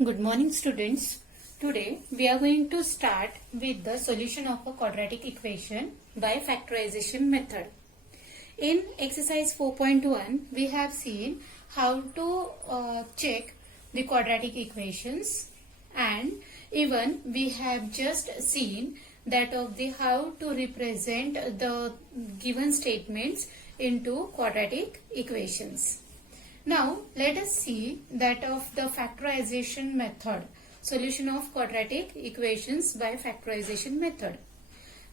Good morning, students. Today we are going to start with the solution of a quadratic equation by factorization method. In exercise 4.1 we have seen how to check the quadratic equations, and even we have just seen that of the how to represent the given statements into quadratic equations. Now let us see that of the factorization method, solution of quadratic equations by factorization method.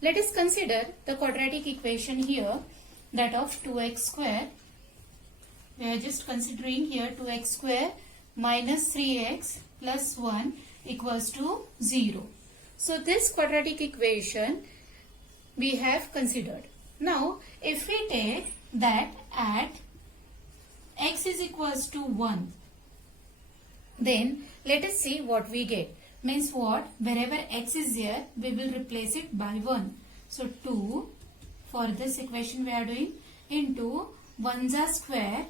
Let us consider the quadratic equation here, that of 2x square. We are just considering here 2x square minus 3x plus 1 equals to 0. So this quadratic equation we have considered. Now if we take that at x is equals to 1, then let us see what we get. Means what? Wherever x is there, we will replace it by 1. So 2, for this equation we are doing, into 1's square,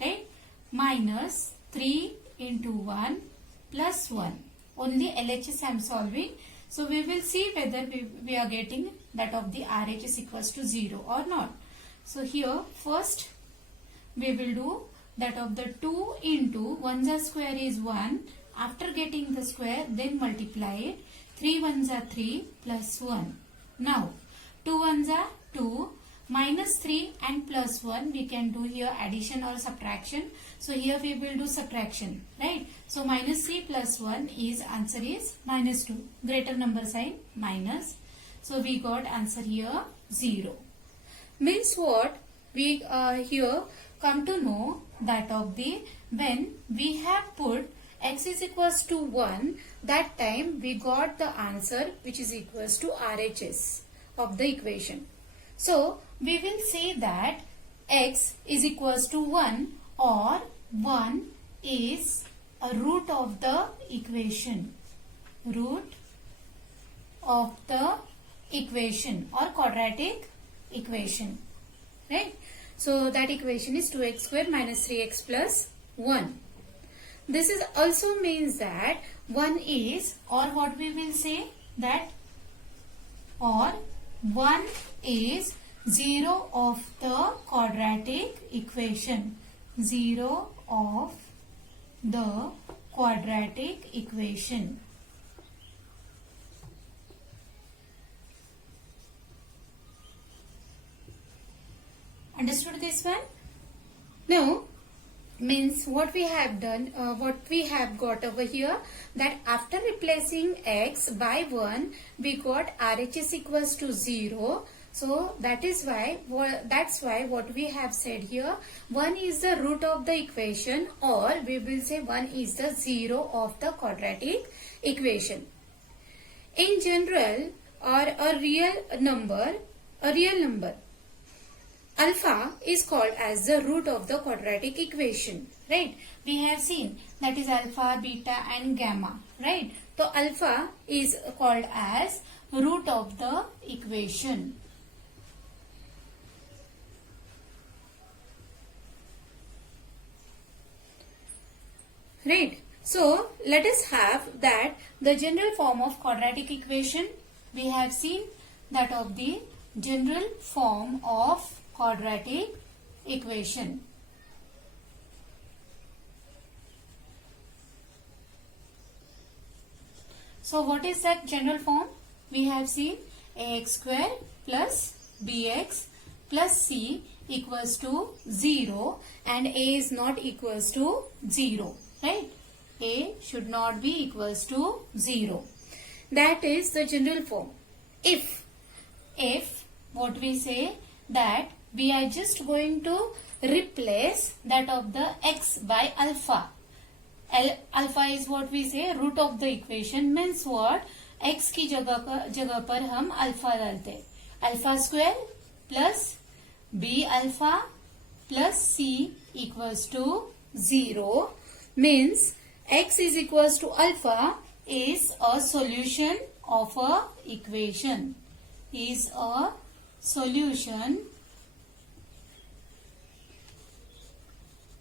right, minus 3 into 1 plus 1. Only LHS I am solving. So we will see whether we are getting that of the RHS equals to 0 or not. So here first we will do that of the 2 into 1's square is 1. After getting the square, then multiply it. 3 1's are 3 plus 1. Now 2 1's are 2, minus 3 and plus 1. We can do here addition or subtraction. So here we will do subtraction, right? So minus 3 plus 1 is answer is minus 2. Greater number sign minus. So we got answer here 0. Means what? We here come to know that of the when we have put x is equals to 1, that time we got the answer which is equals to RHS of the equation. So we will say that x is equals to 1 or 1 is a root of the equation. Root of the equation or quadratic equation. Right? So that equation is 2x square minus 3x plus 1. This is also means that 1 is, or what we will say, that or 1 is 0 of the quadratic equation. 0 of the quadratic equation. Understood this one? Now, means what we have done, what we have got over here, that after replacing x by 1, we got RHS equals to 0. So that is why, that's why what we have said here, 1 is the root of the equation, or we will say 1 is the 0 of the quadratic equation. In general, or a real number, alpha is called as the root of the quadratic equation, right? We have seen that is alpha, beta and gamma, right? So alpha is called as root of the equation. Right? So let us have that the general form of quadratic equation. We have seen that of the general form of quadratic equation. So what is that general form? We have seen ax square plus bx plus c equals to 0, and a is not equals to 0, right? A should not be equals to 0. That is the general form. If what we say, that we are just going to replace that of the x by alpha. Alpha is what we say root of the equation, means what, x की जगह पर हम alpha डालते, alpha square plus b alpha plus c equals to 0, means x is equals to alpha is a solution of a equation, is a solution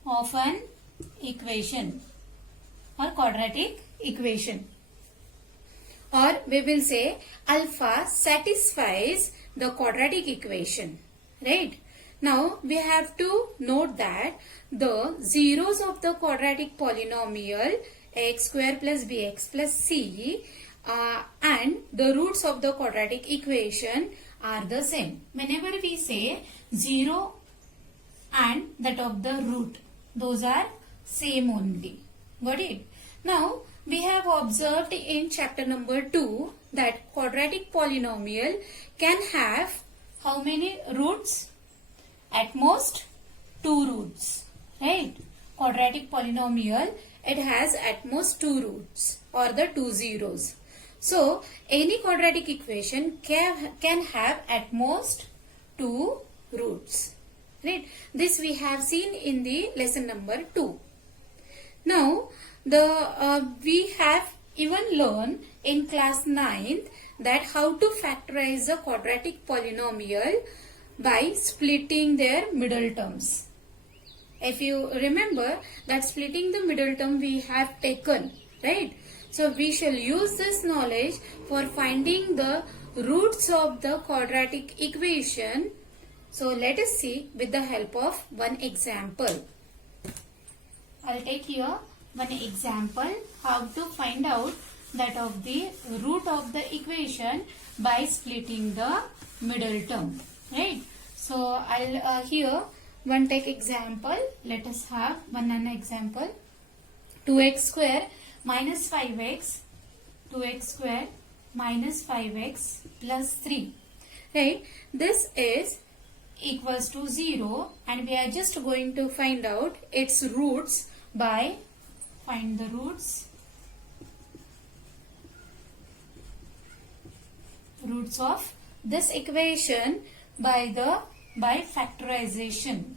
of an equation or quadratic equation. Or we will say alpha satisfies the quadratic equation, right? Now we have to note that the zeros of the quadratic polynomial x square plus bx plus c and the roots of the quadratic equation are the same. Whenever we say 0 and that of the root, those are same only. Got it? Now we have observed in chapter number 2 that quadratic polynomial can have how many roots? At most 2 roots, right? Quadratic polynomial, it has at most 2 roots or the 2 zeros. So any quadratic equation can have at most 2 roots, right? This we have seen in the lesson number 2. Now we have even learned in class 9th that how to factorize a quadratic polynomial by splitting their middle terms. If you remember that splitting the middle term we have taken, right? So we shall use this knowledge for finding the roots of the quadratic equation. So let us see with the help of one example. I'll take here one example how to find out that of the root of the equation by splitting the middle term, right? So I'll here one take example. Let us have one example. 2x square minus 5x, 2x square minus 5x plus 3, right? This is equals to 0 and we are just going to find out its roots by find the roots of this equation by factorization,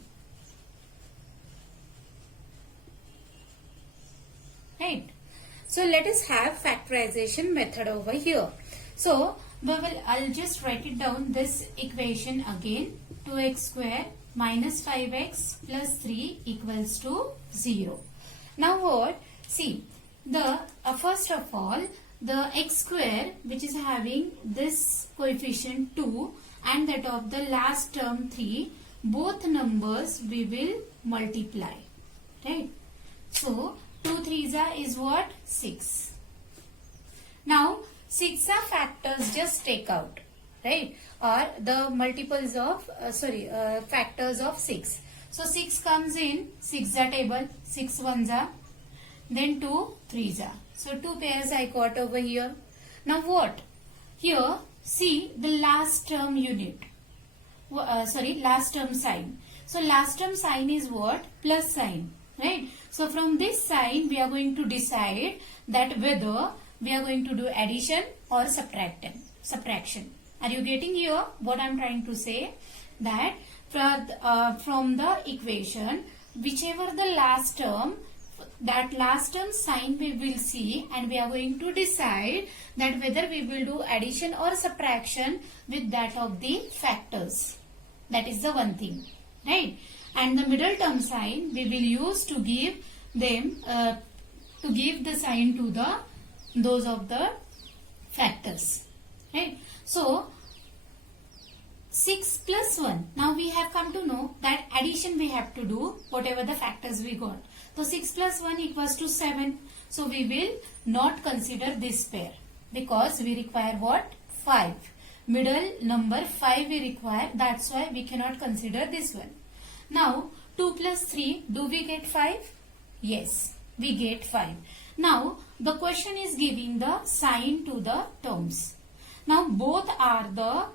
right? So let us have factorization method over here. So I'll just write it down this equation again. 2x square minus 5x plus 3 equals to 0. Now what? See, the first of all, the x square which is having this coefficient 2 and that of the last term 3, both numbers we will multiply, right? So 2 3s is what? 6. Now 6 are factors, just take out, right? Or the multiples of factors of 6. So 6 comes in 6 table, 6 1s, then 2 3s. So 2 pairs I got over here. Now what? Here see the last term unit. Last term sign. So last term sign is what? Plus sign, right? So from this sign we are going to decide that whether we are going to do addition or subtraction. Are you getting here what I am trying to say? That from the equation, whichever the last term, that last term sign we will see and we are going to decide that whether we will do addition or subtraction with that of the factors. That is the one thing, right? And the middle term sign we will use to give them to give the sign to those of the factors, right? So 6 plus 1. Now we have come to know that addition we have to do whatever the factors we got. So 6 plus 1 equals to 7. So we will not consider this pair because we require what? 5. Middle number 5 we require. That's why we cannot consider this one. Now 2 plus 3. Do we get 5? Yes, we get 5. Now the question is giving the sign to the terms. Now both are the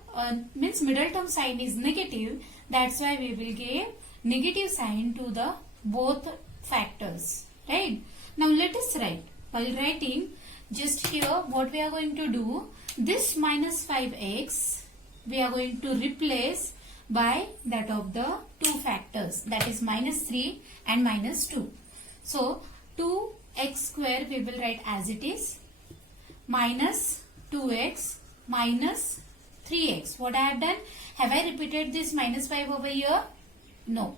means middle term sign is negative. That's why we will give negative sign to the both factors, right? Now let us write. While writing, just here what we are going to do, this minus 5x we are going to replace by that of the two factors, that is minus 3 and minus 2. So 2x square we will write as it is, minus 2x minus 3x. What I have done? Have I repeated this minus 5 over here? No.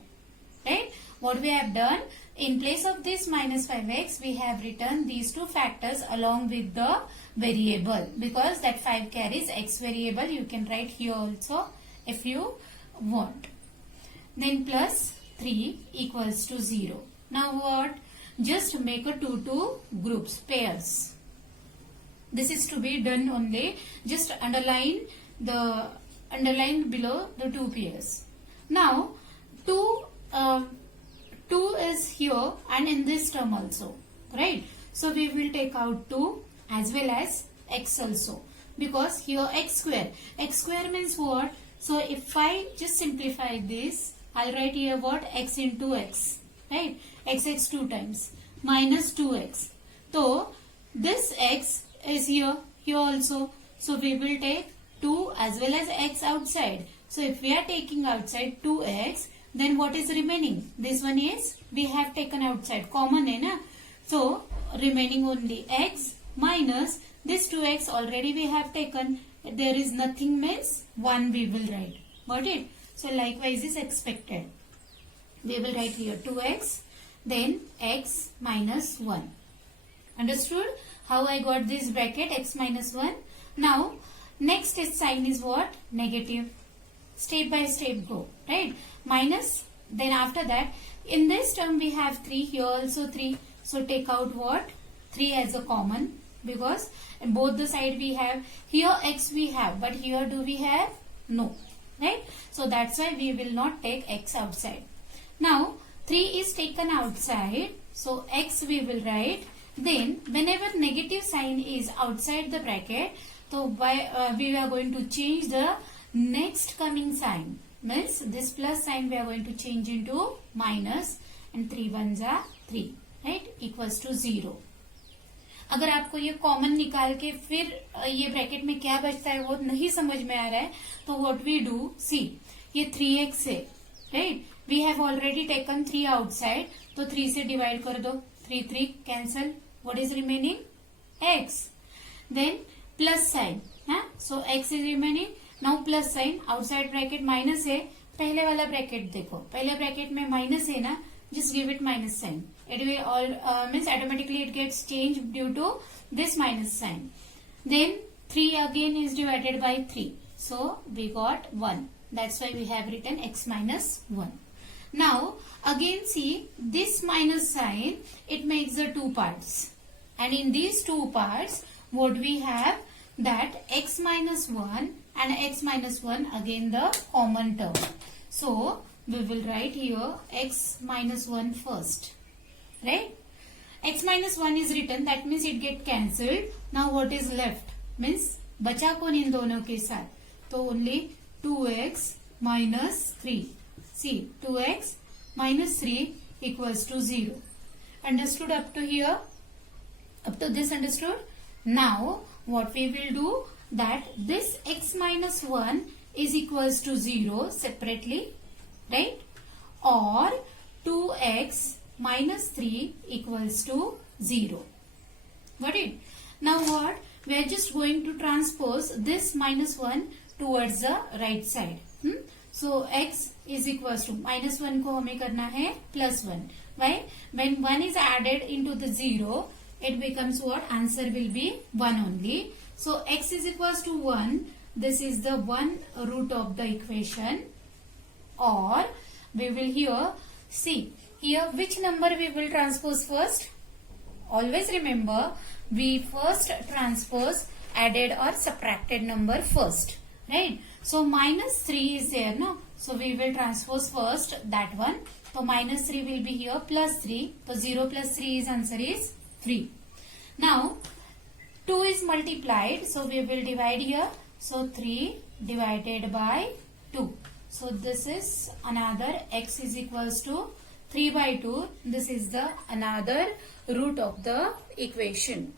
Right? what we have done, in place of this minus 5x, we have written these two factors along with the variable, because that 5 carries x variable. You can write here also if you want. Then plus 3 equals to 0. Now what? Just make a 2 groups, pairs. This is to be done only. Just underline below the 2 pairs. Now 2 is here and in this term also, right? So we will take out 2 as well as x also, because here x square means what? So if I just simplify this, I'll write here what? X into x, right? X 2 times minus 2x. So this x is here also. So we will take 2 as well as x outside. So if we are taking outside 2x, then what is remaining? This one is we have taken outside, common hai na? So remaining only x minus this 2x already we have taken. There is nothing, means 1 we will write. Got it? So likewise is expected. We will write here 2x, then x minus 1. Understood how I got this bracket x minus 1? Now next is sign is what? Negative. Step by step go, right? Minus, then after that in this term we have 3, here also 3. So take out what? 3 as a common, because in both the side we have, here x we have, but here do we have? No, right? So that's why we will not take x outside. Now 3 is taken outside, so x we will write. Then whenever negative sign is outside the bracket, so we are going to change the next coming sign, means this plus sign we are going to change into minus, and 3 ones are 3, right? Equals to 0. अगर आपको ये common निकाल के फिर ये bracket में क्या बचता है वो नहीं समझ में आ रहा है, तो व्हाट वी डू, सी ये 3x है, right? We have already taken 3 outside, तो 3 से डिवाइड कर दो, 3 cancel, what is remaining? x. Then plus sign, so x is remaining. Now plus sign, outside bracket minus है, पहले वाला ब्रैकेट देखो, पहले ब्रैकेट में माइनस है ना, just give it minus sign. It will all means automatically it gets changed due to this minus sign. Then 3 again is divided by 3. So we got 1. That's why we have written x minus 1. Now again see this minus sign, it makes the 2 parts. And in these 2 parts, what we have, that x minus 1 and x minus 1 again the common term. So we will write here x minus 1 first, right? X minus 1 is written, that means it get cancelled. Now what is left? Means बचा कौन इन दोनों के साथ? तो only 2x minus 3. See, 2x minus 3 equals to 0. Understood up to here? Up to this understood? Now what we will do, that this x minus 1 is equals to 0 separately, right? Or 2x minus 3 equals to 0. Got it? Now what? We are just going to transpose this minus 1 towards the right side. So x is equals to minus 1 को हमें करना है plus 1. Why? When 1 is added into the 0, it becomes what? Answer will be 1 only. So x is equals to 1. This is the one root of the equation. Or we will here see here which number we will transpose first. Always remember, we first transpose added or subtracted number first, right? So minus 3 is there, no? So we will transpose first that one. So minus 3 will be here, plus 3. So 0 plus 3 is answer is 3. Now 2 is multiplied, so we will divide here. So 3 divided by 2. So this is another x is equals to 3 by 2. This is the another root of the equation.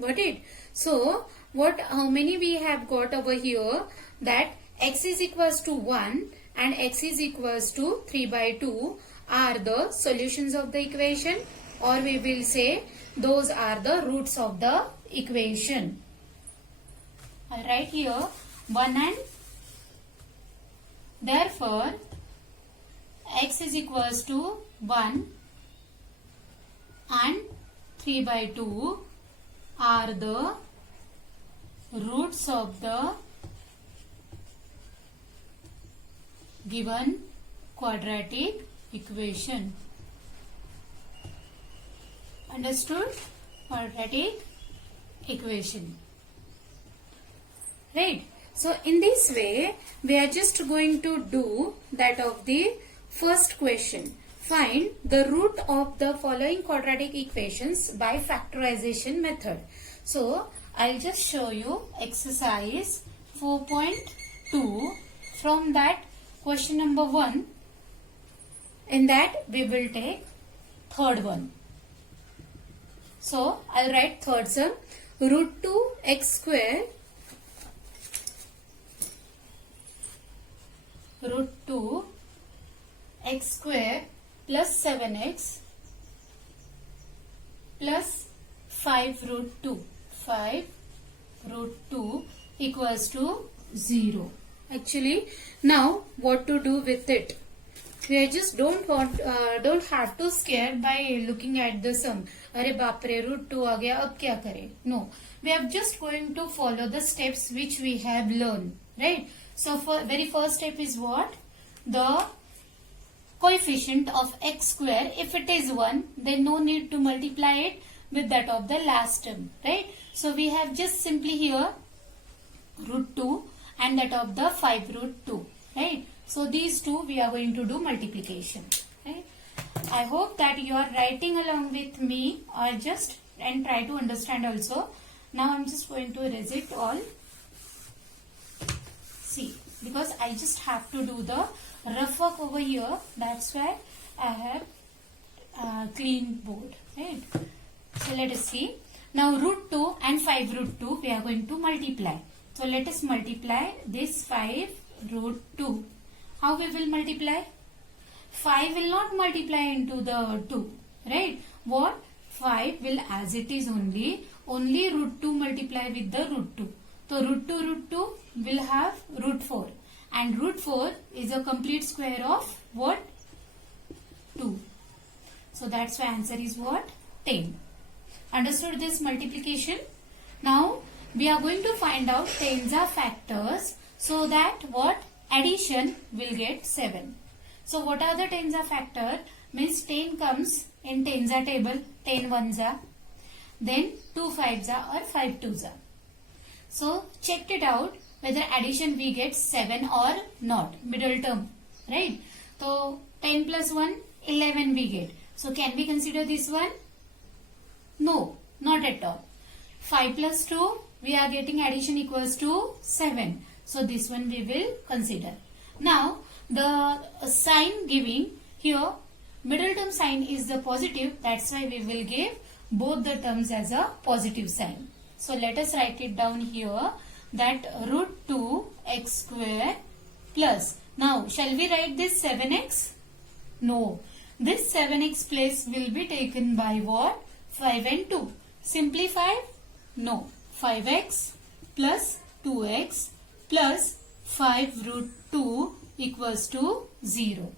Got it? So how many we have got over here, that x is equals to 1 and x is equals to 3 by 2 are the solutions of the equation, or we will say those are the roots of the equation. I'll write here 1 and therefore x is equals to 1 and 3 by 2 are the roots of the given quadratic equation. Understood? Quadratic equation. Right. So in this way, we are just going to do that of the first question. Find the root of the following quadratic equations by factorization method. So I'll just show you exercise 4.2. From that, question number 1. In that we will take third one. So I'll write third sum. Root 2 x square root 2 x square plus 7x plus 5 root 2. 5 root 2 equals to 0. Actually, now what to do with it? We just don't have to scare by looking at the sum. अरे बाप रे root 2 आ गया, अब क्या करें? No, we are just going to follow the steps which we have learned, right? So for very first step is what? The coefficient of x square. If it is 1, then no need to multiply it with that of the last term, right? So we have just simply here root 2 and that of the 5 root 2, right? So these two we are going to do multiplication, right? I hope that you are writing along with me or just and try to understand also. Now I'm just going to erase it all. See, because I just have to do the rough work over here. That's why I have clean board, right? So let us see. Now root 2 and 5 root 2 we are going to multiply. So let us multiply this 5 root 2. How we will multiply? 5 will not multiply into the 2, right? What? 5 will as it is only root 2 multiply with the root 2. So root 2 will have root 4. And root 4 is a complete square of what? 2. So that's why answer is what? 10. Understood this multiplication? Now we are going to find out tensor factors so that what? Addition will get 7. So what are the tensor factor? Means 10 comes in tensor table, 10 ones are, then 2 5s are or 5 2s are. So checked it out whether addition we get 7 or not, middle term, right? So 10 plus 1, 11 we get. So can we consider this one? No, not at all. 5 plus 2, we are getting addition equals to 7. So this one we will consider. Now the sign giving here, middle term sign is the positive. That's why we will give both the terms as a positive sign. So let us write it down here that root 2 x square plus. Now shall we write this 7x? No. This 7x place will be taken by what? 5 and 2. Simplify? No. 5x plus 2x plus 5 root 2 equals to 0.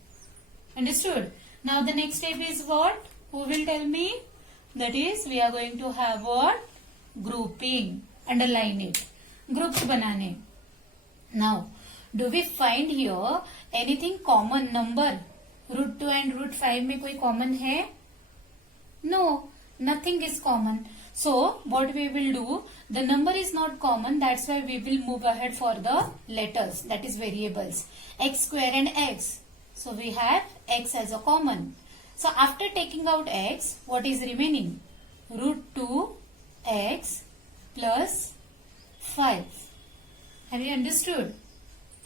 Understood? Now the next step is what? Who will tell me? That is, we are going to have what? Grouping. Underline it. Groups banane. Now, do we find here anything common number? Root 2 and root 5 में कोई common है? No, nothing is common. So, what we will do, the number is not common, that's why we will move ahead for the letters, that is variables. X square and x. So, we have x as a common. So, after taking out x, what is remaining? Root 2 x plus 5. Have you understood?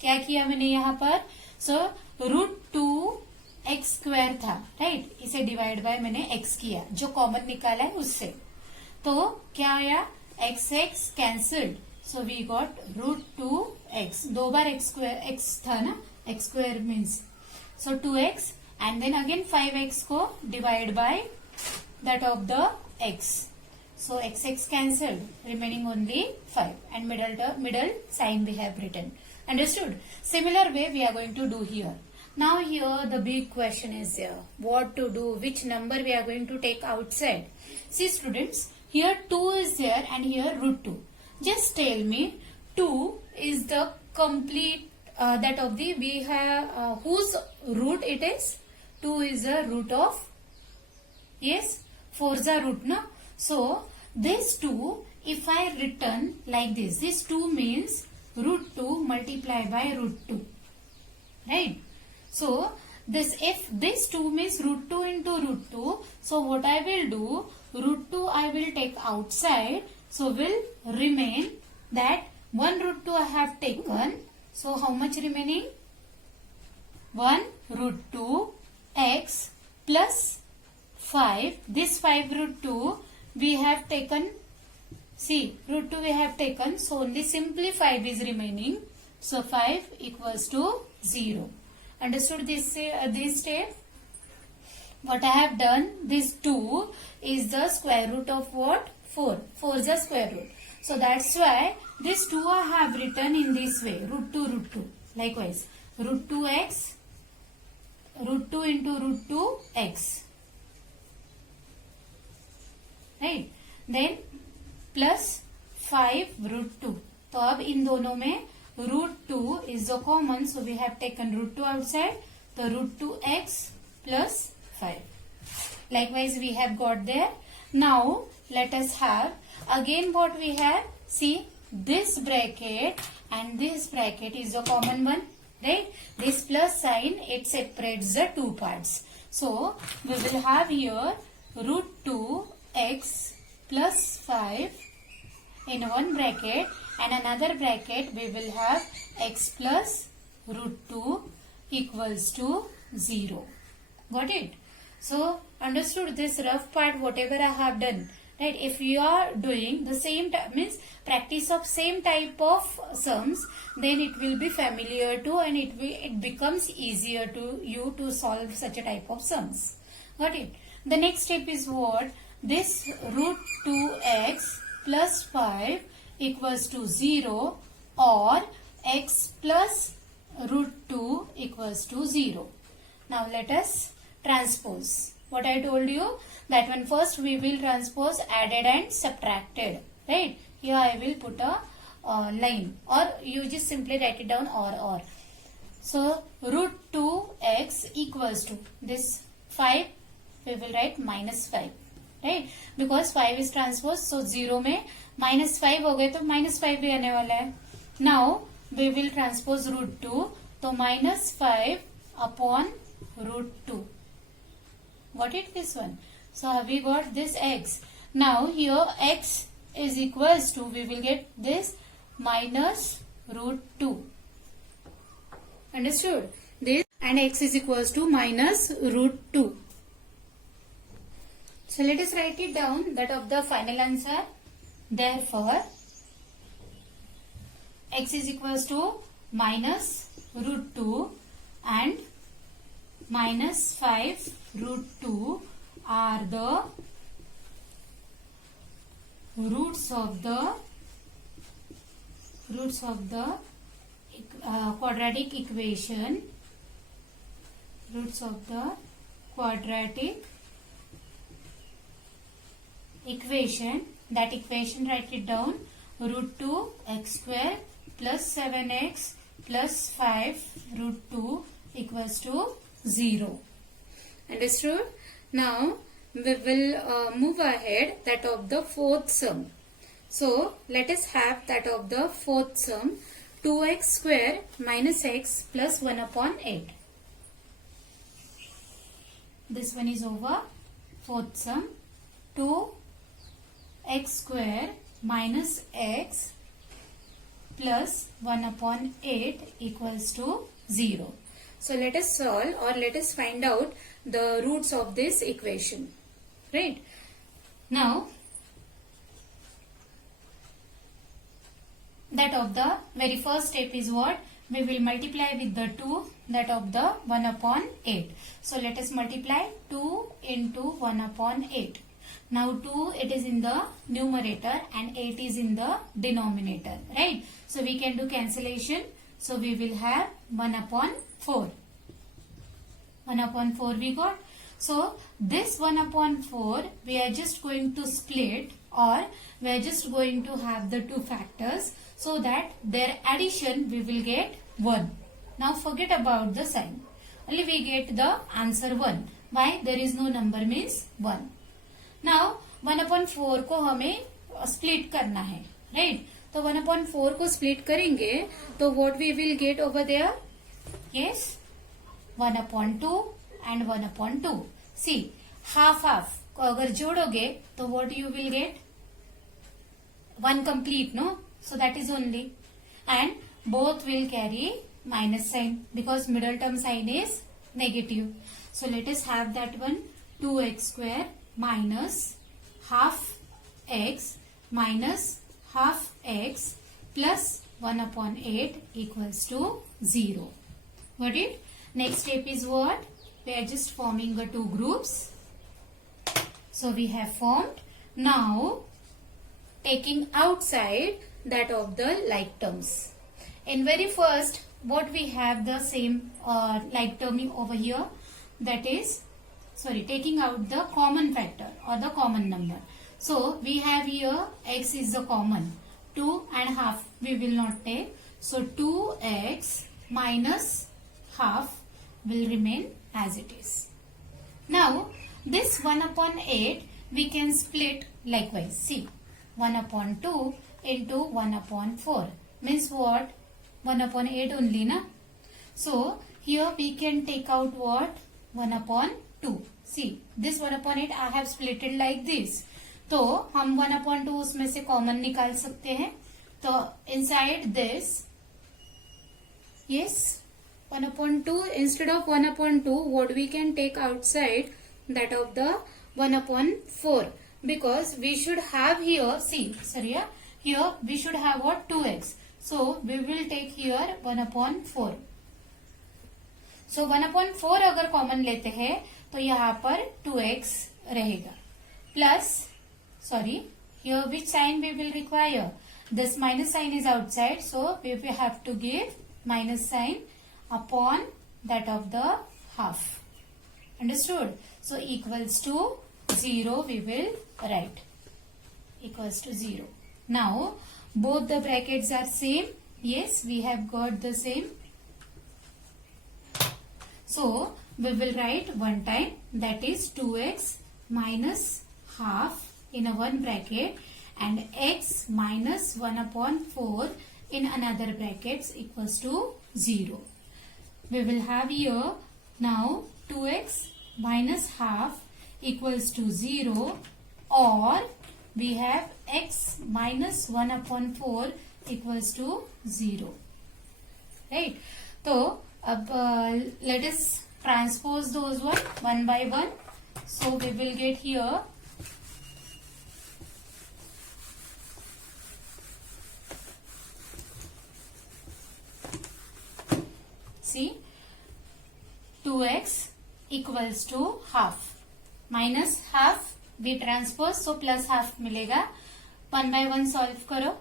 क्या किया मैंने यहाँ पर? So, root 2 x square था, right? इसे divide by मैंने x किया, जो common निकाला है उससे. तो क्या आया? x x cancelled. So we got root 2 x. दो बार x square x था ना? X square means. So 2x and then again 5x को divide by that of the x. So x x cancelled, remaining only 5 and middle sign we have written. Understood? Similar way we are going to do here. Now here the big question is here. What to do? Which number we are going to take outside? See students, here 2 is there and here root 2. Just tell me 2 is the complete that of the we have whose root it is? 2 is the root of, yes, 4 is the root, no? So this 2 if I written like this 2 means root 2 multiplied by root 2, right? So this if this 2 means root 2 into root 2, so what I will do, root 2 I will take outside, so will remain that 1 root 2 I have taken. So how much remaining? 1 root 2 x plus 5. This 5 root 2 we have taken. See, root 2 we have taken. So only simply 5 is remaining. So 5 equals to 0. Understood this step? What I have done, this 2 is the square root of what? 4. 4 is the square root. So that's why this 2 I have written in this way. Root 2. Likewise, root 2x, root 2 into root 2 x. Right? Then plus 5 root 2. तो अब इन दोनों में root 2 is the common, so we have taken root 2 outside. So root 2x plus 5. Likewise we have got there. Now let us have again what we have. See, this bracket and this bracket is the common one, right? This plus sign, it separates the two parts. So we will have here root 2x plus 5 in one bracket, and another bracket we will have x plus root 2 equals to 0. Got it? So understood this rough part whatever I have done, right? If you are doing the same means practice of same type of sums, then it will be familiar to and it becomes easier to you to solve such a type of sums. Got it? The next step is what? This root 2x plus 5 equals to 0 or x plus root 2 equals to 0. Now let us transpose. What I told you, that one first we will transpose added and subtracted, right? Here I will put a line, or you just simply write it down or. So root 2x equals to this 5, we will write minus 5, right? Because 5 is transpose, so 0 में minus 5 हो गए तो minus 5 भी आने वाला है. Now we will transpose root 2, तो minus 5 upon root 2. Got it, this one? So have we got this x? Now here x is equals to, we will get this minus root 2. Understood? This and x is equals to minus root 2. So let us write it down, that of the final answer. Therefore, x is equals to minus root 2 and minus 5 root 2 are the roots of the quadratic equation. Roots of the quadratic equation. That equation, write it down. Root 2 x square plus 7x plus 5 root 2 equals to 0. Understood? Now we will move ahead, that of the fourth sum. So let us have that of the fourth sum, 2x square minus x plus 1 upon 8. This one is over. Fourth sum, 2x square minus x plus 1 upon 8 equals to 0. So let us solve, or let us find out the roots of this equation. Right? Now, that of the very first step is what? We will multiply with the 2, that of the 1 upon 8. So let us multiply 2 into 1 upon 8. Now 2, it is in the numerator and 8 is in the denominator, right? So we can do cancellation. So we will have 1 upon 4. 1 upon 4 we got. So this 1 upon 4 we are just going to split, or we are just going to have the two factors, so that their addition we will get 1. Now forget about the sign. Only we get the answer 1. Why? There is no number means 1. Now 1 upon 4 को हमें split करना है, right? तो 1 upon 4 को split करेंगे तो what we will get over there? Yes, 1 upon 2 and 1 upon 2. See, half को अगर जोड़ोगे तो what you will get? 1 complete, no? So that is only. And both will carry minus sign because middle term sign is negative. So let us have that one. 2x square minus half x minus half x plus 1 upon 8 equals to 0. Got it? Next step is what? We are just forming the two groups. So we have formed. Now taking outside that of the like terms. In very first, what we have the same like term over here, that is, sorry, taking out the common factor or the common number. So we have here x is the common, 2 and half we will not take. So 2x minus half will remain as it is. Now this 1 upon 8 we can split likewise. See, 1 upon 2 into 1 upon 4 means what? 1 upon 8 only, na? So here we can take out what? 1 upon 2. See, this 1 upon 8 I have split it like this. तो हम 1 upon 2 उसमें से common निकाल सकते हैं. तो inside this, yes, 1 upon 2 instead of 1 upon 2, what we can take outside that of the 1 upon 4, because we should have here, see, sorry, here we should have what? 2x. So we will take here 1 upon 4. So 1 upon 4 अगर common लेते हैं तो यहाँ पर 2x रहेगा. Plus, sorry, here which sign we will require? This minus sign is outside, so we will have to give minus sign upon that of the half. Understood? So equals to 0 we will write. Equals to 0. Now both the brackets are same. Yes, we have got the same. So we will write one time, that is 2x minus half in a one bracket and x minus 1 upon 4 in another brackets equals to 0. We will have here now 2x minus half equals to 0, or we have x minus 1 upon 4 equals to 0. Right? So अब let us transpose those one by one. So we will get here see 2x equals to half minus half we transpose, so plus half मिलेगा. 1 by 1 solve करो.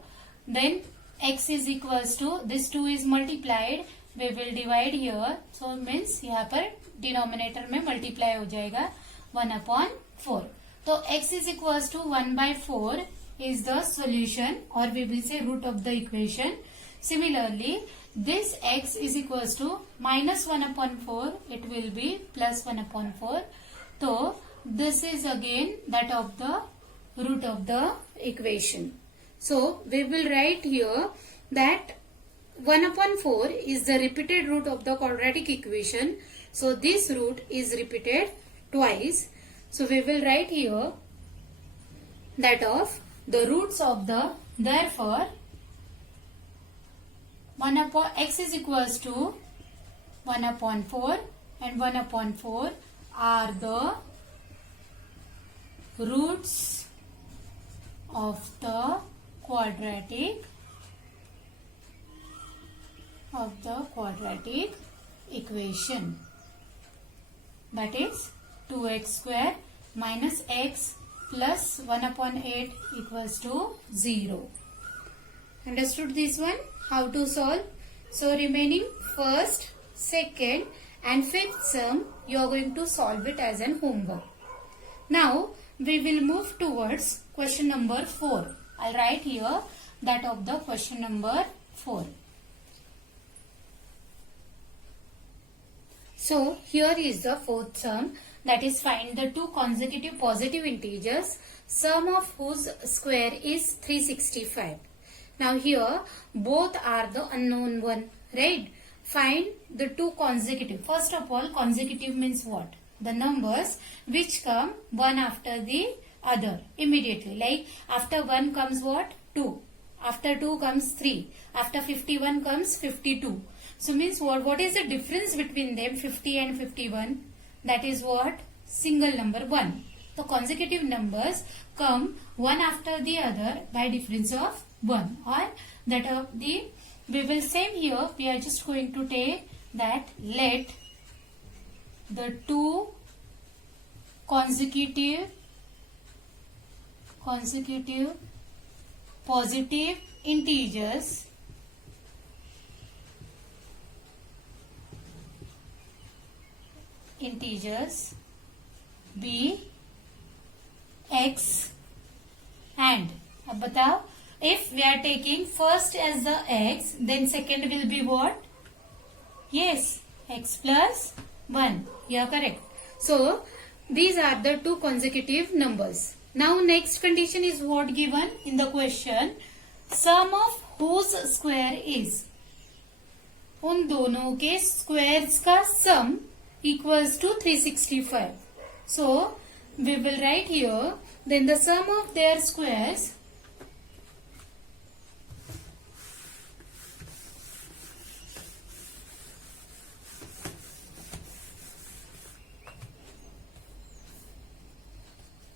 Then x is equals to, this 2 is multiplied, we will divide here, so means यहाँ पर denominator में multiply हो जाएगा 1 upon 4. तो x is equals to 1 by 4 is the solution, or we will say root of the equation. Similarly, this x is equals to minus 1 upon 4, it will be plus 1 upon 4. So this is again that of the root of the equation. So we will write here that 1 upon 4 is the repeated root of the quadratic equation. So this root is repeated twice. So we will write here that of the roots of the, therefore 1 upon x is equals to 1 upon 4 and 1 upon 4 are the roots of the quadratic equation, that is 2x square minus x plus 1 upon 8 equals to 0. Understood this one? How to solve? So remaining first, second and fifth sum you are going to solve it as an homework. Now we will move towards question number 4. I'll write here that of the question number 4. So here is the fourth sum, that is find the two consecutive positive integers sum of whose square is 365. Now here both are the unknown one, right? Find the two consecutive. First of all, consecutive means what? The numbers which come one after the other immediately. Like after 1 comes what? 2. After 2 comes 3. After 51 comes 52. So means what is the difference between them, 50 and 51? That is what? Single number 1. So consecutive numbers come one after the other by difference of 1, or that of the, we will same here, we are just going to take that let the two consecutive positive integers be x and, अब बताओ, if we are taking first as the x, then second will be what? Yes, x plus 1. You are correct. So these are the two consecutive numbers. Now next condition is what given in the question? Sum of whose square is? उन दोनों के squares का sum equals to 365. So we will write here, then the sum of their squares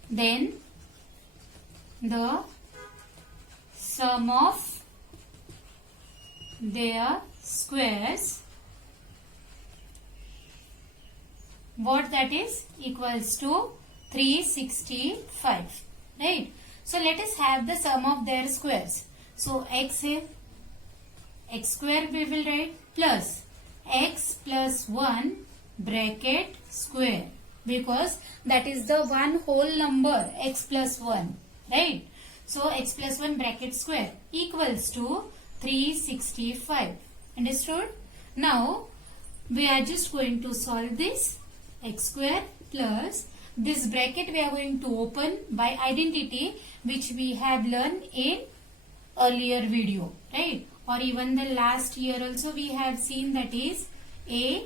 then the sum of their squares, what that is, equals to 365, right? So let us have the sum of their squares. So x है, x square we will write plus x plus 1 bracket square, because that is the one whole number, x plus 1, right? So x plus 1 bracket square equals to 365. Understood? Now we are just going to solve this. X square plus this bracket we are going to open by identity, which we have learned in earlier video, right? Or even the last year also we have seen, that is a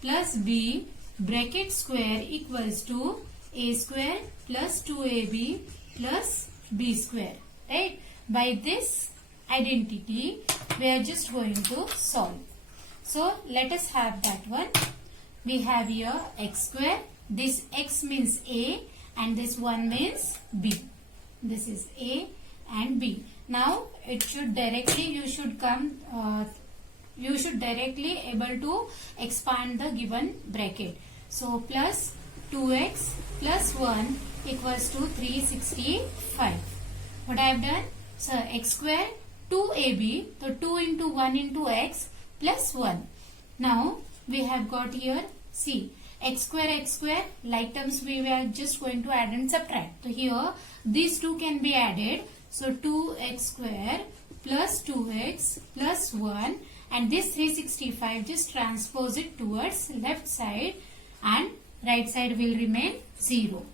plus b bracket square equals to a square plus 2ab plus b square, right? By this identity we are just going to solve. So let us have that one. We have here x square, this x means a and this 1 means b. This is a and b. Now it should directly, you should directly able to expand the given bracket. So plus 2x plus 1 equals to 365. What I have done? So x square 2ab, so 2 into 1 into x plus 1. Now we have got here, see, x square, like terms we were just going to add and subtract. So here these two can be added. So 2x square plus 2x plus 1, and this 365 just transpose it towards left side and right side will remain 0.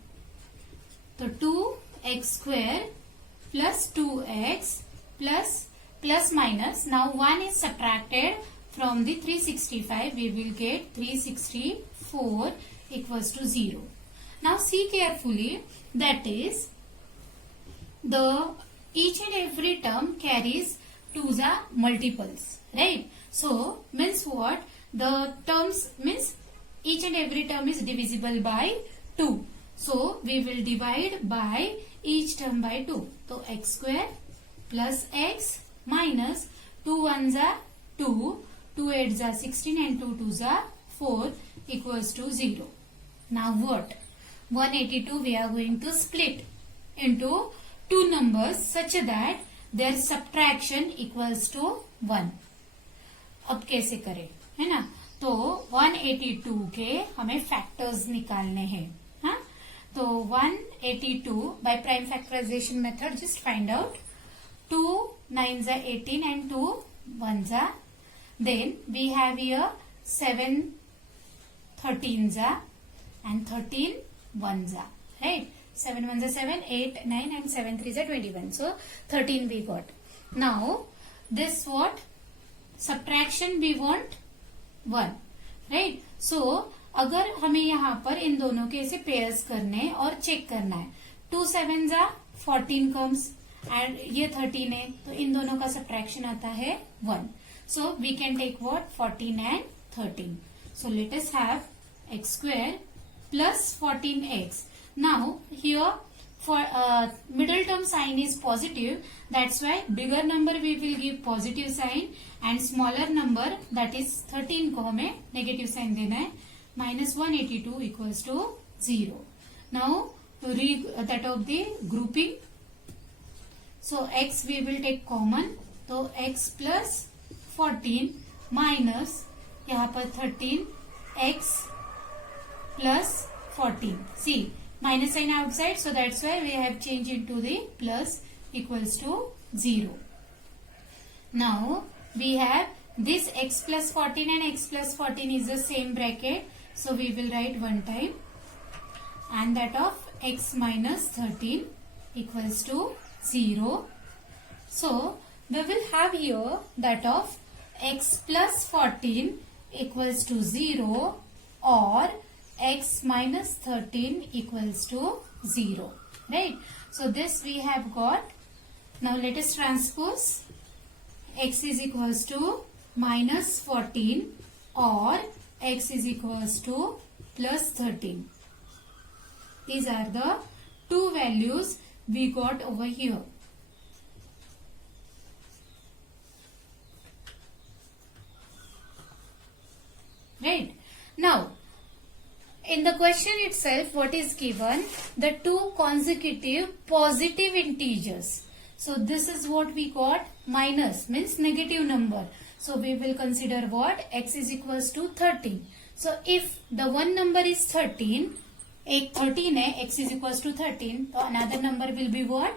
So 2x square plus 2x plus minus. Now 1 is subtracted from the 365. We will get 364 equals to 0. Now see carefully, that is the each and every term carries 2's are multiples, right? So means what? The terms means each and every term is divisible by 2. So we will divide by each term by 2. So x square plus x minus 2 1's are 2, 2 8's are 16 and 2 2's are 4 equals to 0. Now what? 182 we are going to split into two numbers such that their subtraction equals to 1. अब कैसे करें, है ना? तो 182 के हमें factors निकालने हैं. हाँ, तो 182 by prime factorization method just find out 2 9s are 18 and 2 1s are. Then we have here 7 13s are and 13 1s are, right? 7 1s are 7, 8 9 and 7 3s are 21. So 13 we got. Now this what? Subtraction we want 1, right? So अगर हमें यहाँ पर इन दोनों के ऐसे pairs करने और check करना है, 2 7s are 14 comes एंड ये 13 है, तो इन दोनों का सब्ट्रैक्शन आता है 1. So we can take what 14 and 13. So let us have x square plus 14x. Now here for middle term sign is positive, that's why bigger number we will give positive sign and smaller number that is 13 को हमें negative sign देना है. Minus 182 equals to 0. Now to read that of the grouping. So x we will take common, तो x plus 14 minus यहाँ पर 13 x plus 14. See, minus sign outside, so that's why we have changed into the plus equals to 0. Now we have this x plus 14 and x plus 14 is the same bracket, so we will write one time, and that of x minus 13 equals to 0. So we will have here that of x plus 14 equals to 0 or x minus 13 equals to 0, right? So this we have got. Now let us transpose. X is equals to minus 14 or x is equals to plus 13. These are the two values we got over here. Right? Now in the question itself, what is given? The two consecutive positive integers. So this is what we got. Minus means negative number. So we will consider what? X is equals to 13. So if the one number is 13, एक 13 है, x is equals to 13, तो another number will be what?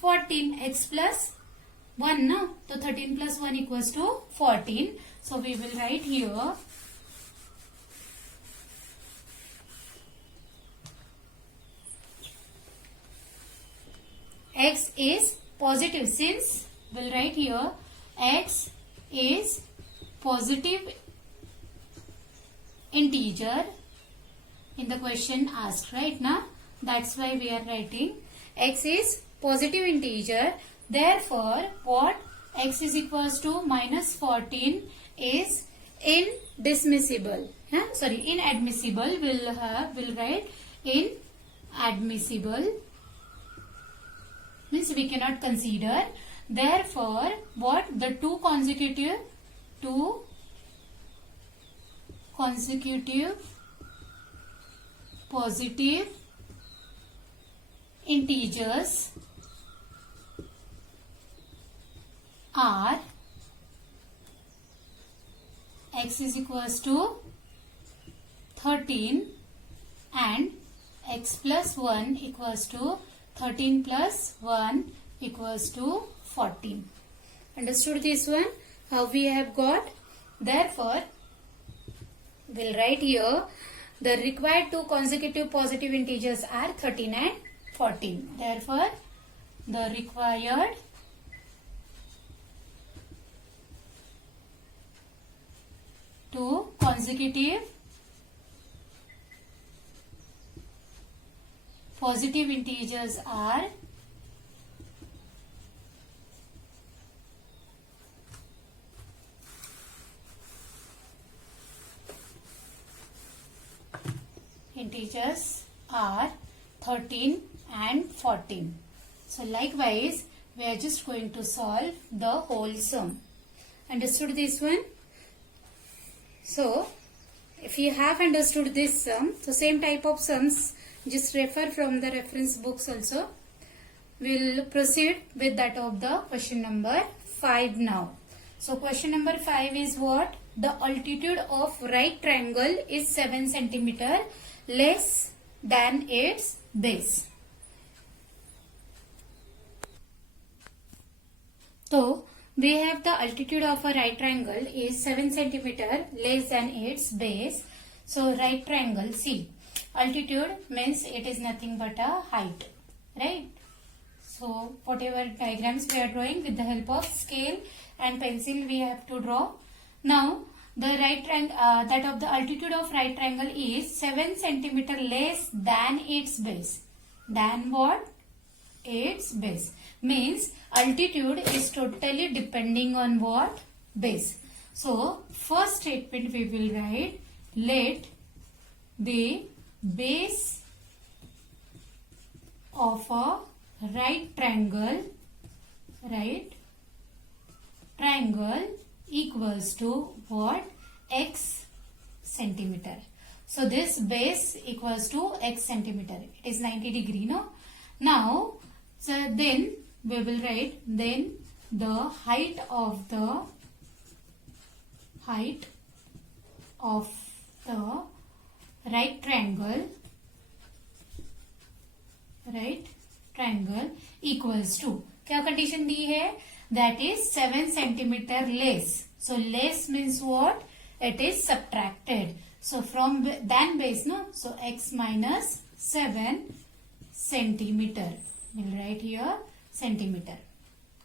14. X plus 1 ना, तो 13 plus 1 equals to 14. So we will write here x is positive, since we'll write here x is positive integer in the question asked, right now? That's why we are writing x is positive integer. Therefore, what? X is equals to minus 14 is indismissible. Sorry, inadmissible. We'll write inadmissible. Means we cannot consider. Therefore, what? The two consecutive positive integers are x is equals to 13 and x plus 1 equals to 13 plus 1 equals to 14. Understood this one? How we have got? Therefore, we'll write here the required two consecutive positive integers are 13 and 14. Therefore, the required two consecutive positive integers are integers are 13 and 14. So likewise, we are just going to solve the whole sum. Understood this one? So if you have understood this sum, so same type of sums, just refer from the reference books also. We'll proceed with that of the question number 5 now. So question number 5 is what? the altitude of right triangle is 7 centimeter less than its base. So we have the altitude of a right triangle is 7 centimeter less than its base. So right triangle, see, altitude means it is nothing but a height, right? So whatever diagrams we are drawing with the help of scale and pencil we have to draw. Now the right triangle, that of the altitude of right triangle is 7 centimeter less than its base. Than what? Its base. Means altitude is totally depending on what? Base. So first statement we will write, let the base of a right triangle equals to what? X centimeter. So this base equals to x centimeter. It is 90 degree, no? Now, so then we will write, then the height of the right triangle equals to, क्या condition दी है? That is 7 centimeter less. So less means what? It is subtracted. So from than base, no? So x minus 7 centimeter. We'll write here centimeter.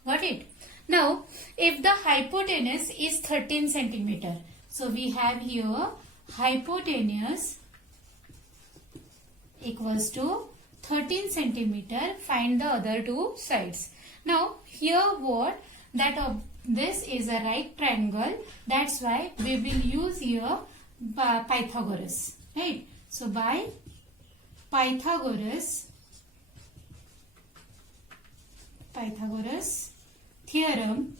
Got it? Now, if the hypotenuse is 13 centimeter, so we have here hypotenuse equals to 13 centimeter. Find the other two sides. Now, here what? That of this is a right triangle. That's why we will use here Pythagoras. Right? So, by Pythagoras theorem,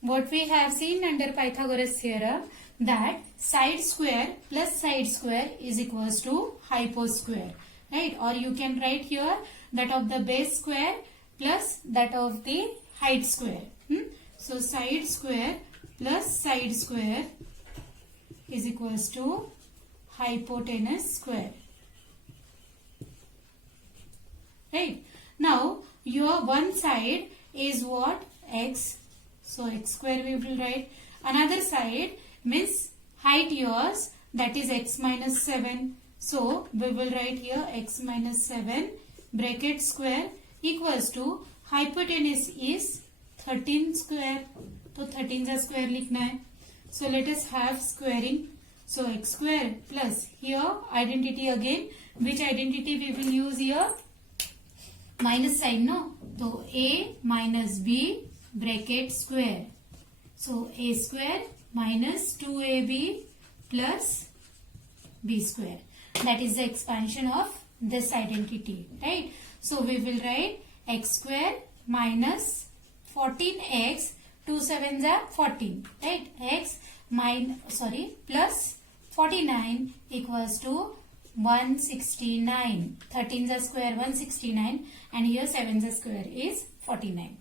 what we have seen under Pythagoras theorem, that side square plus side square is equals to hypo square, right? Or you can write here that of the base square plus that of the height square. So side square plus side square is equals to hypotenuse square. Right? Now, your one side is what? X. So, x square we will write. Another side means height yours, that is x minus 7. So, we will write here x minus 7 bracket square equals to hypotenuse is 13 square. तो 13 का square लिखना है. So, let us have squaring. So, x square plus here identity again. Which identity we will use here? Minus sign, no? So a minus b bracket square. So a square minus 2ab plus b square. That is the expansion of this identity, right? So we will write x square minus 14x, 2 7s are 14, right? X plus 49 equals to 169. 13's a square 169 and here 7's a square is 49.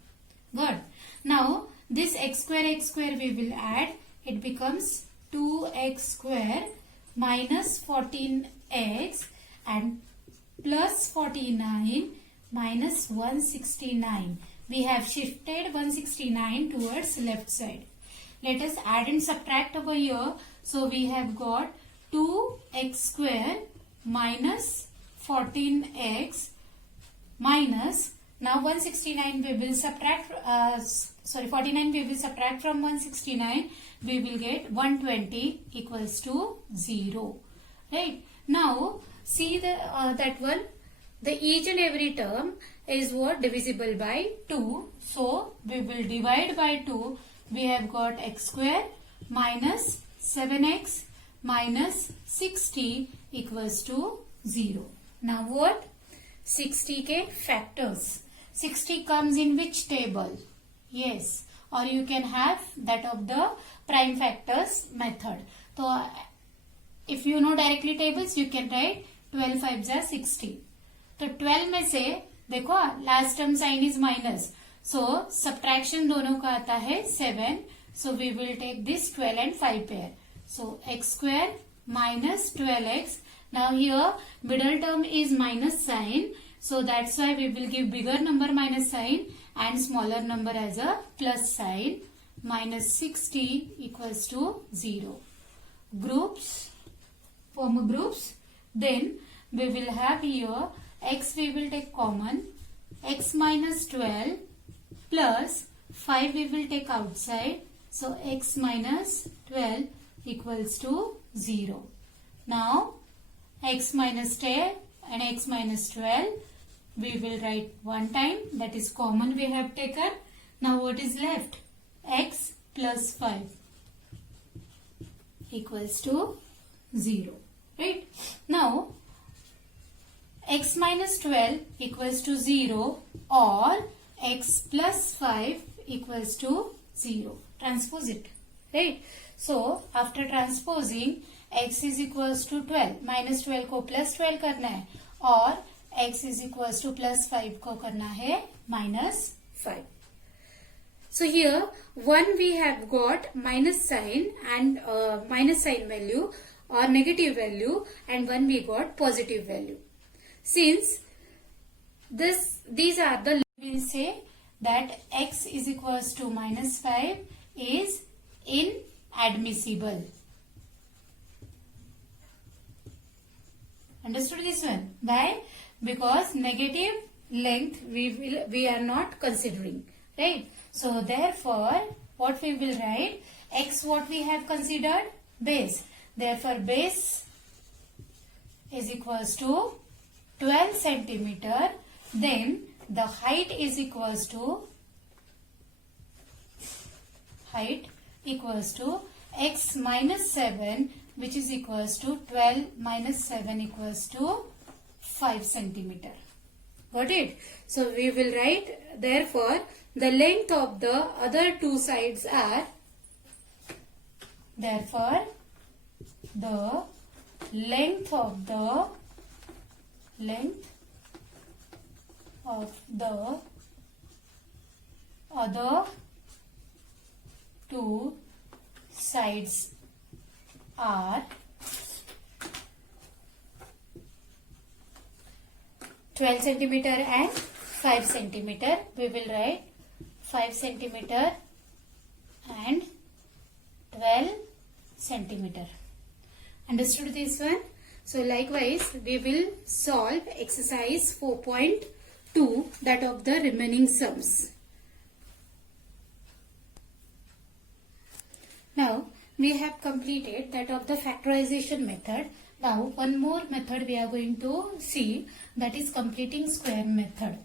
Good. Now this x square we will add. It becomes 2x square minus 14x and plus 49 minus 169. We have shifted 169 towards left side. Let us add and subtract over here. So we have got 2x square minus 14x minus, now 169 we will subtract, 49 we will subtract from 169, we will get 120 equals to 0. Right? Now see the that one, the each and every term is what? Divisible by 2. So we will divide by 2. We have got x square minus 7x minus 60 equals to 0. Now what? 60 के factors. 60 comes in which table? Yes. Or you can have that of the prime factors method. So if you know directly tables, you can write 12 5s are 60. तो 12 में से देखो last term sign is minus, so subtraction दोनों का आता है 7. So we will take this 12 and 5 pair. So x square minus 12x. Now here middle term is minus sign. So that's why we will give bigger number minus sign and smaller number as a plus sign. Minus 60 equals to 0. Groups, form groups. Then we will have here x we will take common. X minus 12 plus 5 we will take outside. So x minus 12 equals to 0. Now x minus 10 and x minus 12 we will write one time, that is common we have taken. Now what is left? X plus 5 equals to 0. Right? Now x minus 12 equals to 0 or x plus 5 equals to 0. Transpose it. Right? So after transposing, x is equals to 12. Minus 12 को plus 12 करना है और x is equals to plus 5 को करना है minus 5. So here 1 we have got minus sign and minus sign value or negative value, and 1 we got positive value. Since these are the, we say that x is equals to minus 5 is inadmissible. Understood this one? Why? Because negative length we are not considering, right? So therefore what we will write, x what we have considered? Base. Therefore base is equals to 12 centimeter. Then the height is equals to x minus 7, which is equals to 12 minus 7 equals to 5 centimeter. Got it? So we will write, therefore the length of the other two sides are, therefore the length of the other two sides are 12 centimeter and 5 centimeter. We will write 5 centimeter and 12 centimeter. Understood this one? So likewise we will solve exercise 4.2, that of the remaining sums. Now we have completed that of the factorization method. Now one more method we are going to see, that is completing square method.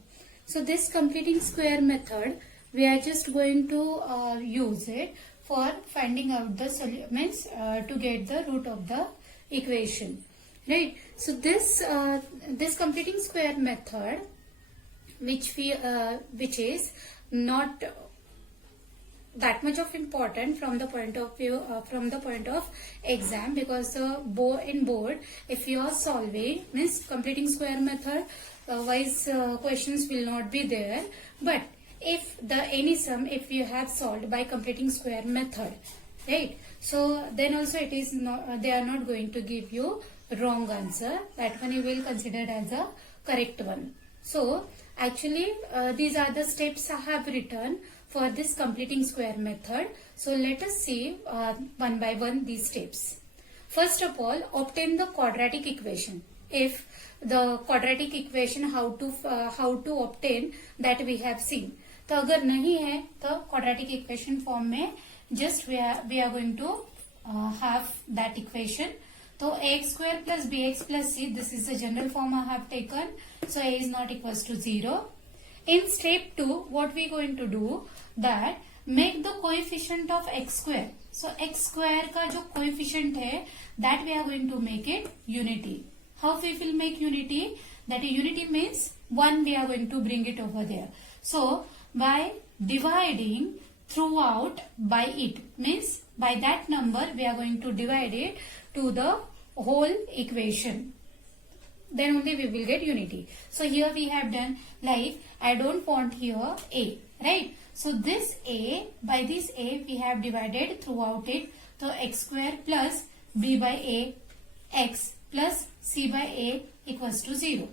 So this completing square method we are just going to use it for finding out the solution, to get the root of the equation, right? So this completing square method, which is not that much of important from the point of view of exam, because in board if you are solving means completing square method wise questions will not be there, but if any sum if you have solved by completing square method, right, so then also it is not, they are not going to give you wrong answer. That one you will consider as a correct one. So actually these are the steps I have written for this completing square method. So let us see one by one these steps. First of all, obtain the quadratic equation. If the quadratic equation how to obtain, that we have seen. तो अगर नहीं है तो quadratic equation form में just we are going to have that equation. So ax square plus bx plus c, this is the general form I have taken. So a is not equals to 0. In step 2, what we going to do, that make the coefficient of x square. So x square का जो coefficient है, that we are going to make it unity. How we will make unity? That unity means 1 we are going to bring it over there. So by dividing throughout by it, means by that number we are going to divide it to the whole equation. then only we will get unity. So here we have done like, I don't want here a, right? So this a, by this a we have divided throughout it. So x square plus b by a x plus c by a equals to 0.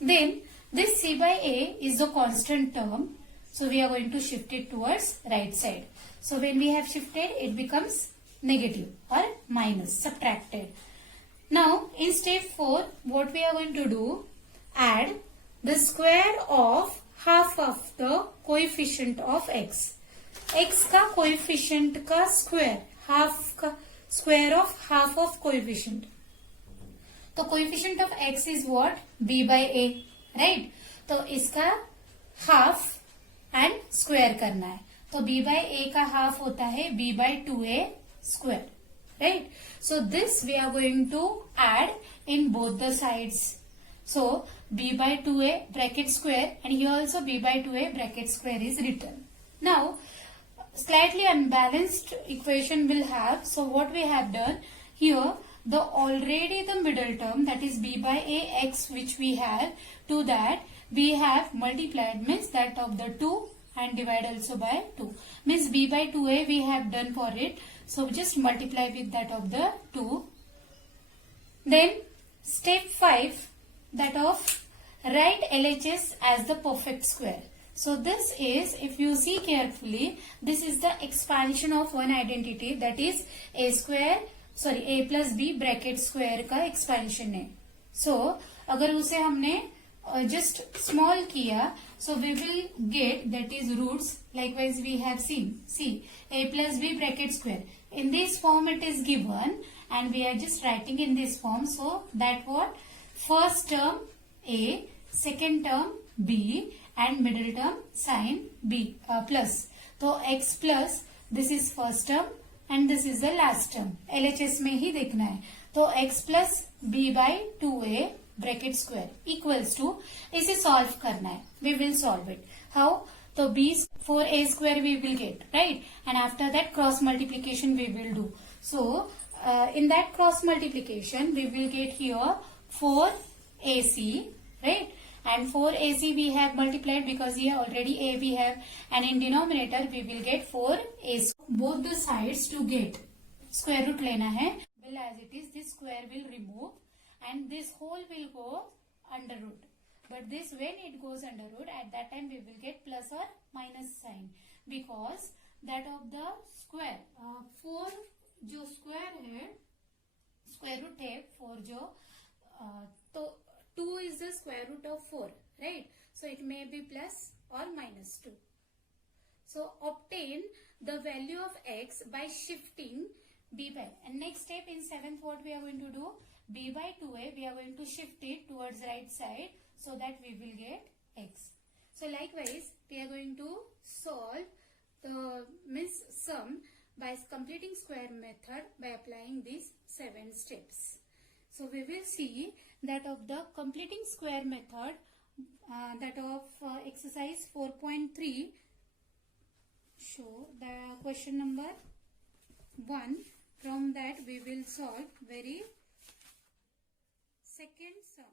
Then this c by a is the constant term. So we are going to shift it towards right side. So when we have shifted, it becomes negative or minus, subtracted. Now in step 4, what we are going to do, add the square of half of the coefficient of x. x का coefficient का square, half का square of half of coefficient. तो coefficient of x is what? b by a, right? तो इसका half and square करना है. तो b by a का half होता है b by 2a square, right? So this we are going to add in both the sides. So b by 2a bracket square, and here also b by 2a bracket square is written. Now slightly unbalanced equation will have, so what we have done here, the already the middle term, that is b by a x, which we have, to that we have multiplied, means that of the 2 and divide also by 2, means b by 2a we have done for it. So just multiply with that of the 2. Then step 5, that of write LHS as the perfect square. So this is, if you see carefully, this is the expansion of one identity, that is a square, sorry a plus b bracket square का expansion है. So अगर उसे हमने just small किया, so we will get, that is roots. Likewise we have seen, see a plus b bracket square. In this form it is given, and we are just writing in this form. So that what? First term a, second term b, and middle term sin b plus. So x plus, this is first term and this is the last term. LHS में ही देखना है. तो x plus b by 2a bracket square equals to, इसे solve करना है. We will solve it. How? तो b 4a square we will get, right? And after that cross multiplication we will do. So in that cross multiplication we will get here 4ac, right? And 4ac we have multiplied because here already a we have, and in denominator we will get 4ac. Both the sides to get square root लेना है. Well, as it is, this square will remove and this whole will go under root. But this, when it goes under root, at that time we will get plus or minus sign, because that of the square 4 जो square है, square root है 4 जो, तो 2 is the square root of 4, right? So it may be plus or minus 2. So obtain the value of x by shifting b by, and next step in 7th, what we are going to do, b by 2a we are going to shift it towards right side, so that we will get x. So likewise we are going to solve the sum by completing square method by applying these 7 steps. So we will see that of the completing square method, that of exercise 4.3, show the question number 1. From that we will solve very second sum.